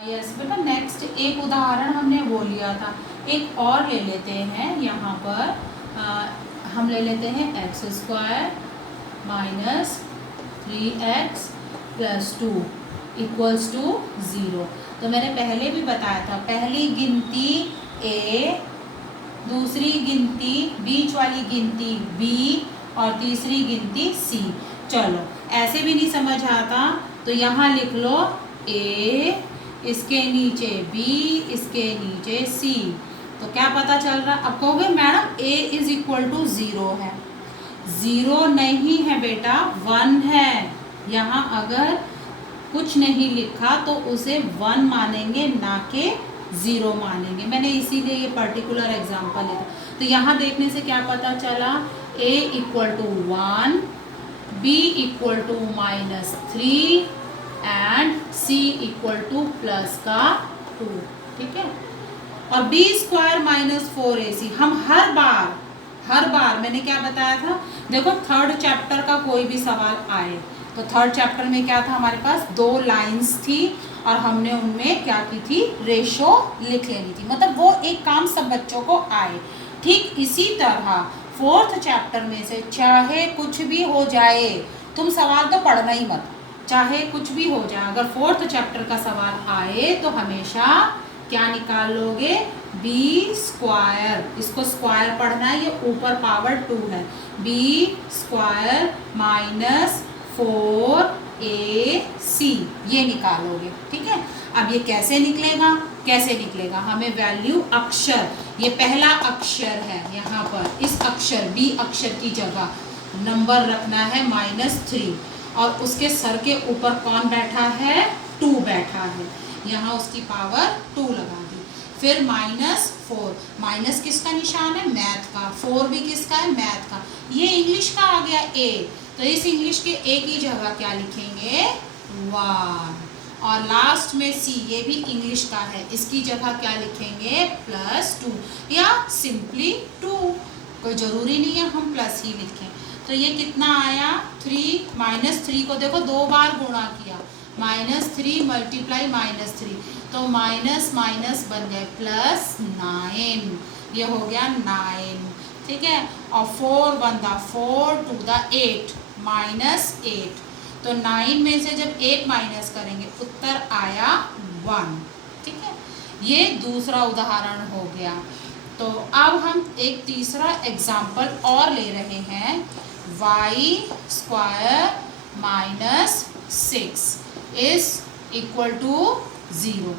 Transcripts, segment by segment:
Yes बेटा, next एक उदाहरण हमने वो लिया था, एक और ले लेते हैं। यहाँ पर हम ले लेते हैं x square minus 3x plus 2 equals to 0। तो मैंने पहले भी बताया था, पहली गिनती a, दूसरी गिनती बीच वाली गिनती b और तीसरी गिनती c। चलो ऐसे भी नहीं समझ आता तो यहाँ लिख लो a, इसके नीचे b, इसके नीचे c। तो क्या पता चल रहा? अब कहोगे madam a is equal to 0 है। 0 नहीं है बेटा, 1 है। यहाँ अगर कुछ नहीं लिखा तो उसे 1 मानेंगे, ना के 0 मानेंगे। मैंने इसीलिए ये पर्टिकुलर एग्जांपल लिया। तो यहाँ देखने से क्या पता चला? a equal to 1, b equal to -3 and c equal to plus का 2। ठीक है। और b स्क्वायर माइनस 4ac हम हर बार मैंने क्या बताया था? देखो थर्ड चैप्टर का कोई भी सवाल आए तो थर्ड चैप्टर में क्या था? हमारे पास 2 लाइंस थी और हमने उनमें क्या की थी? रेशो लिख लेनी थी। मतलब वो एक काम सब बच्चों को आए। ठीक इसी तरह फोर्थ चैप्टर में से चाहे कुछ भी हो जाए, तुम सवाल तो पढ़ना ही मत, चाहे कुछ भी हो जाए, अगर फोर्थ चैप्टर का सवाल आए तो हमेशा क्या निकाल लोगे? B square. इसको स्क्वायर पढ़ना है, ये ऊपर पावर 2 है। बी स्क्वायर माइनस 4ac ये निकालोगे। ठीक है। अब ये कैसे निकलेगा? कैसे निकलेगा? हमें वैल्यू अक्षर, ये पहला अक्षर है, यहाँ पर इस अक्षर बी अक्षर की जगह नंबर रखना है -3 और उसके सर के ऊपर कौन बैठा है? 2 बैठा है। यहाँ उसकी पावर 2 लगा दी। फिर -4, माइनस किसका निशान है? मैथ का। 4 भी किसका है? मैथ का। ये इंग्लिश का आ गया a, तो इस इंग्लिश के a की जगह क्या लिखेंगे? 1। और लास्ट में c, ये भी इंग्लिश का है, इसकी जगह क्या लिखेंगे? +2 या सिंपली 2। कोई ज़रूरी नहीं है हम प्लस ही लिखें। तो ये कितना आया? 3 -3 को देखो 2 बार गुणा किया, -3 मल्टीप्लाई -3, तो माइनस माइनस बन गए +9। ये हो गया 9। ठीक है। और 4 1 4 2 8 -8। तो 9 में से जब 8 माइनस करेंगे उत्तर आया 1। ठीक है। ये दूसरा उदाहरण हो गया। तो अब हम एक तीसरा एग्जाम्पल और ले रहे हैं। y square -6 is equal to 0।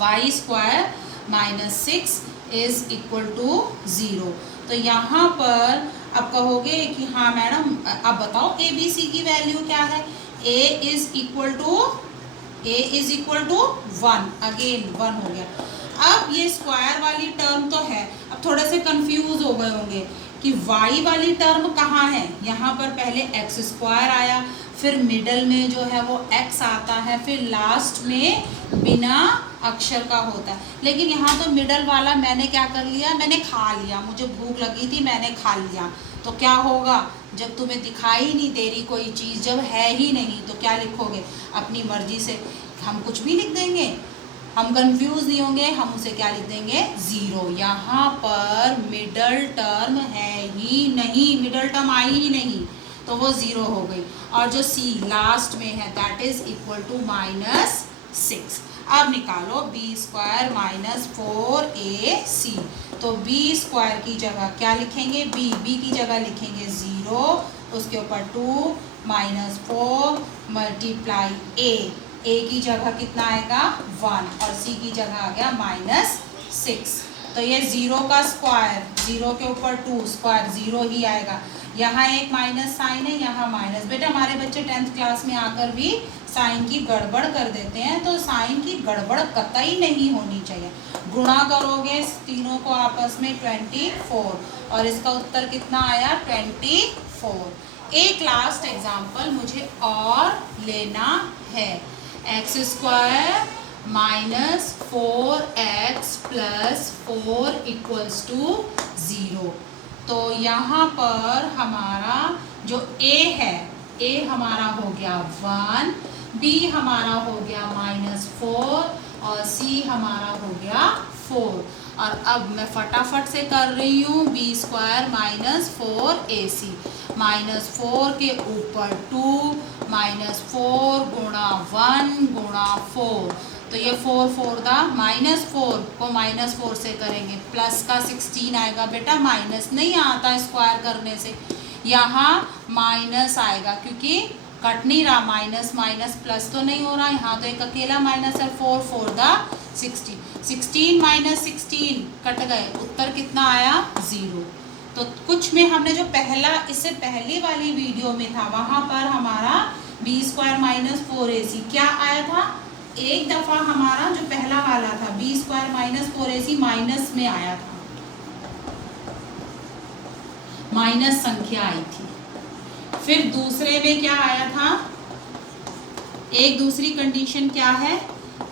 y square -6 is equal to 0। तो यहाँ पर अब कहोगे कि हाँ मैडम अब बताओ a b c की वैल्यू क्या है? a is equal to 1, again 1 हो गया। अब ये स्क्वायर वाली टर्म तो है, अब थोड़े से कंफ्यूज हो गए होंगे कि y वाली टर्म कहाँ है? यहाँ पर पहले एक्स स्क्वायर आया, फिर मिडल में जो है वो x आता है, फिर लास्ट में बिना अक्षर का होता है। लेकिन यहाँ तो मिडल वाला मैंने क्या कर लिया? मैंने खा लिया, मुझे भूख लगी थी, मैंने खा लिया। तो क्या होगा? जब तुम्हें दिखाई नहीं दे रही कोई चीज़, जब है ही नहीं, तो क्या लिखोगे? अपनी मर्जी से हम कुछ भी लिख देंगे, हम कंफ्यूज नहीं होंगे, हम उसे क्या लिख देंगे? 0। यहाँ पर मिडल टर्म है ही नहीं, मिडल टर्म आई ही नहीं, तो वो 0 हो गई। और जो c लास्ट में है दैट इज इक्वल टू -6। अब निकालो b स्क्वायर -4ac। तो b स्क्वायर की जगह क्या लिखेंगे? b की जगह लिखेंगे 0, उसके ऊपर 2 -4 मल्टीप्लाई a की जगह कितना आएगा? 1 और c की जगह आ गया -6। तो ये 0 का स्क्वायर, 0 के ऊपर 2 स्क्वायर 0 ही आएगा। यहाँ एक माइनस साइन है, यहाँ माइनस। बेटा हमारे बच्चे 10th क्लास में आकर भी साइन की गड़बड़ कर देते हैं, तो साइन की गड़बड़ कतई नहीं होनी चाहिए। गुणा करोगे तीनों को आपस में 24 और इसका उत्तर कितना आया? 24। एक लास्ट एग्जाम्पल मुझे और लेना है। X square -4x + 4 equals to 0। तो यहाँ पर हमारा जो a है, a हमारा हो गया 1, b हमारा हो गया -4 और c हमारा हो गया 4। और अब मैं फटाफट से कर रही हूँ बी स्क्वायर माइनस 4ac, -4 के ऊपर 2 -4 गुणा 1 गुणा 4, तो ये 4 4 दा -4 को -4 से करेंगे प्लस का 16 आएगा। बेटा माइनस नहीं आता स्क्वायर करने से, यहाँ माइनस आएगा क्योंकि कट नहीं रहा, माइनस माइनस प्लस तो नहीं हो रहा, यहाँ तो एक अकेला माइनस है। 4 4 दा 16, 16 माइनस 16 कट गए, उत्तर कितना आया 0। तो कुछ में हमने जो पहला इससे पहले वाली वीडियो में था वहाँ पर हमारा बी स्क्वायर माइनस 4ac क्या आया था, एक दफ़ा हमारा जो पहला वाला था B square minus 4ac minus में आया था, माइनस संख्या आई थी। फिर दूसरे में क्या आया था, एक दूसरी कंडीशन क्या है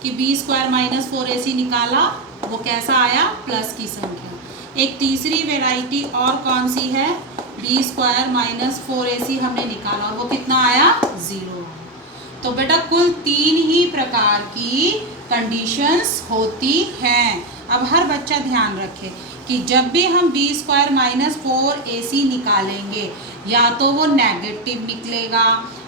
कि बी स्क्वायर माइनस 4ac निकाला, वो कैसा आया, प्लस की संख्या। एक तीसरी वेराइटी और कौन सी है, बी स्क्वायर माइनस 4ac हमने निकाला और वो कितना आया 0। तो बेटा कुल 3 ही प्रकार की कंडीशंस होती हैं। अब हर बच्चा ध्यान रखे कि जब भी हम बी स्क्वायर माइनस 4ac निकालेंगे या तो वो नेगेटिव निकलेगा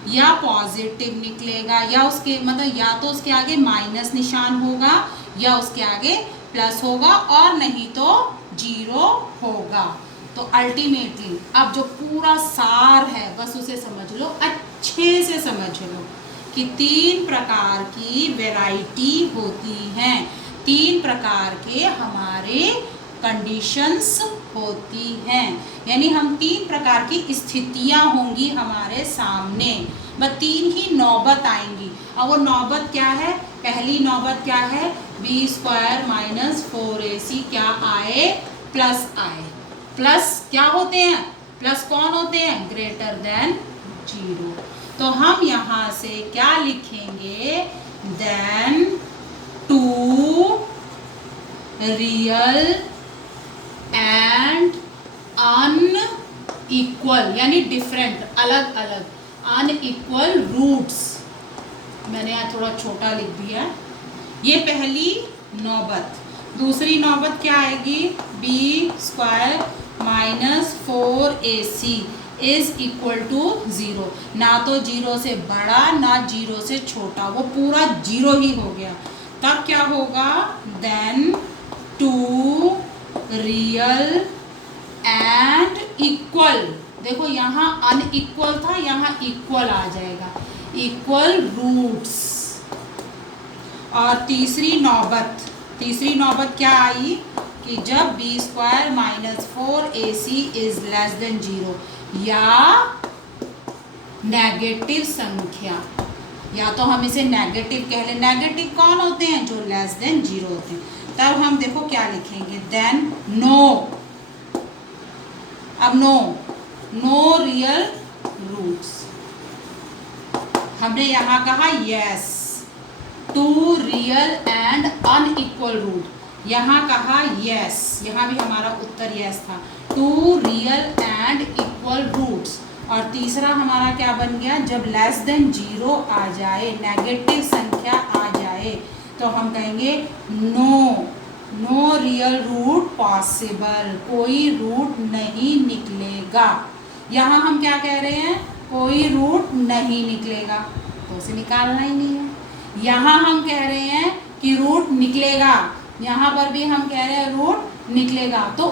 या पॉजिटिव निकलेगा, या उसके मतलब या तो उसके आगे माइनस निशान होगा या उसके आगे प्लस होगा और नहीं तो 0 होगा। तो अल्टीमेटली अब जो पूरा सार है बस उसे समझ लो, अच्छे से समझ लो कि 3 प्रकार की वैरायटी होती हैं, 3 प्रकार के हमारे कंडीशंस होती हैं, यानी हम 3 प्रकार की स्थितियां होंगी हमारे सामने, बस 3 ही नौबत आएंगी। अब वो नौबत क्या है, पहली नौबत क्या है, बी स्क्वायर माइनस 4ac क्या आए, प्लस आए। प्लस क्या होते हैं, प्लस कौन होते हैं, ग्रेटर देन 0। तो हम यहाँ से क्या लिखेंगे, देन 2 रियल एंड अनइक्वल यानी डिफरेंट, अलग अलग अनइक्वल रूट्स, मैंने यहाँ थोड़ा छोटा लिख दिया। ये पहली नौबत। दूसरी नौबत क्या आएगी, b square minus 4ac is equal to 0, ना तो 0 से बड़ा ना 0 से छोटा, वो पूरा 0 ही हो गया। तब क्या होगा, देन 2 रियल एंड इक्वल, देखो यहाँ अनइक्वल था, यहाँ इक्वल आ जाएगा, इक्वल रूट्स। और तीसरी नौबत क्या आई कि जब b square minus 4ac is less than 0 या नेगेटिव संख्या, या तो हम इसे नेगेटिव कह लें, नेगेटिव कौन होते हैं, जो लेस देन 0 होते हैं। तब हम देखो क्या लिखेंगे, देन नो, अब नो रियल रूट्स। हमने यहाँ कहा yes 2 real and unequal root, यहाँ कहा यस, यहाँ भी हमारा उत्तर यस था, 2 रियल एंड इक्वल रूट्स। और तीसरा हमारा क्या बन गया, जब लेस देन 0 आ जाए, नेगेटिव संख्या आ जाए, तो हम कहेंगे नो रियल रूट पॉसिबल, कोई रूट नहीं निकलेगा। यहाँ हम क्या कह रहे हैं, कोई रूट नहीं निकलेगा, तो उसे निकालना ही नहीं है। यहाँ हम कह रहे हैं कि रूट निकलेगा, यहाँ पर भी हम कह रहे हैं रूट निकलेगा, तो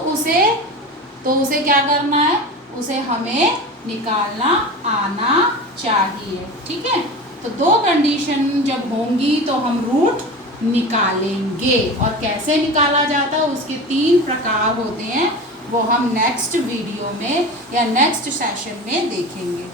उसे क्या करना है, उसे हमें निकालना आना चाहिए। ठीक है, तो 2 कंडीशन जब होंगी तो हम रूट निकालेंगे, और कैसे निकाला जाता है उसके 3 प्रकार होते हैं, वो हम नेक्स्ट वीडियो में या नेक्स्ट सेशन में देखेंगे।